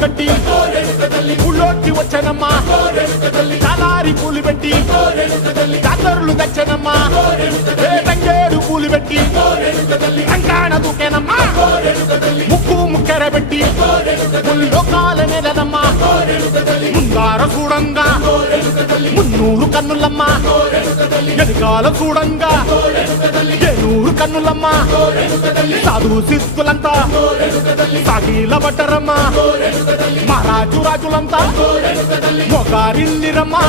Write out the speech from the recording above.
కట్టి ఊళ్ళోకి వచ్చానమ్మా చాలారి పూలు పెట్టి జాతరులు తెచ్చానమ్మా తంగేడు పూలు పెట్టి రంగాణ దూకేనమ్మా ముక్కు ముక్కెర పెట్టి ముల్లోకాల నెలనమ్మా ముందార చూడంగా మున్నూరు కన్నులమ్మా ఎనకాల చూడంగా ఏనూరు కన్నులమ్మా సాధు సిద్ధులంతా సాగిల పట్టరమ్మా మహారాజు రాజులంతా మొగారిల్లిరమ్మా